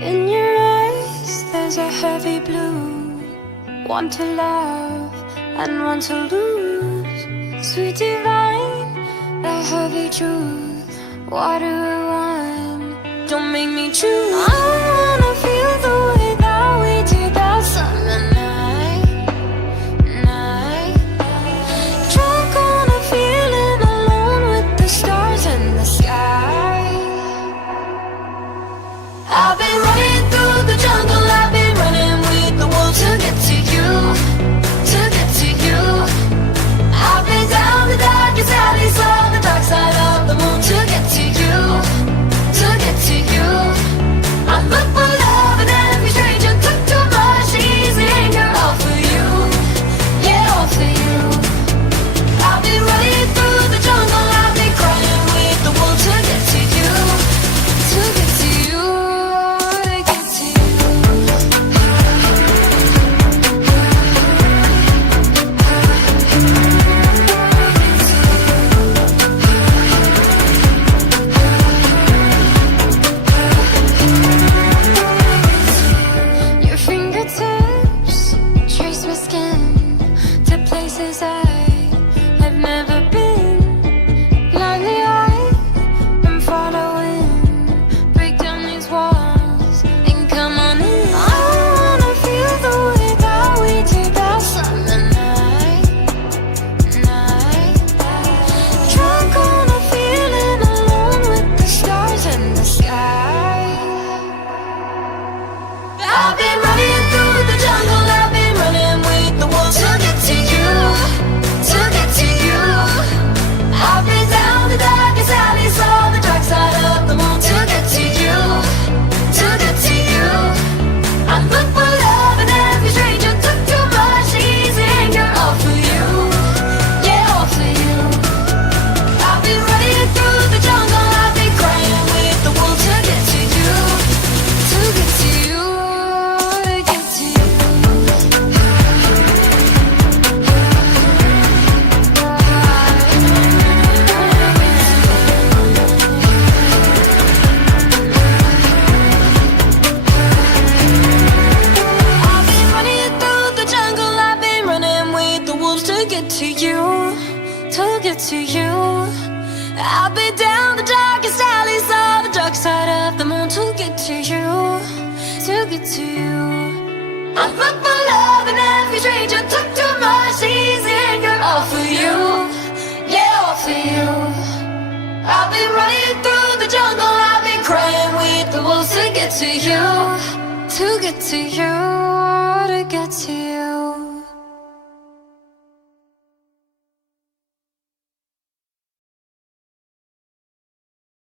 In your eyes there's a heavy blue, one to love and one to lose. Sweet divine, the heavy truth. What do I want? Don't make me choose. I wanna feel the way that we did that summer night. Drunk on a feeling, alone with the stars in the sky. I've been running through the jungle, I've been running with the wolves to get to you, to get to you. I've been down the darkest alleys, saw the dark side of the moon to get to you, to get to you. I look for love and every stranger took too much easy anger, all for you, yeah, all for you. I've been running through the jungle, I've been crying with the wolves to get to you, to get to you. To get to you, I've been down the darkest alleys, saw the dark side of the moon to get to you, to get to you. I look for love and every stranger took too much easy anger, all for you, yeah, all for you. I've been running through the jungle, I've been crying with the wolves to get to you, to get to you, to get to you.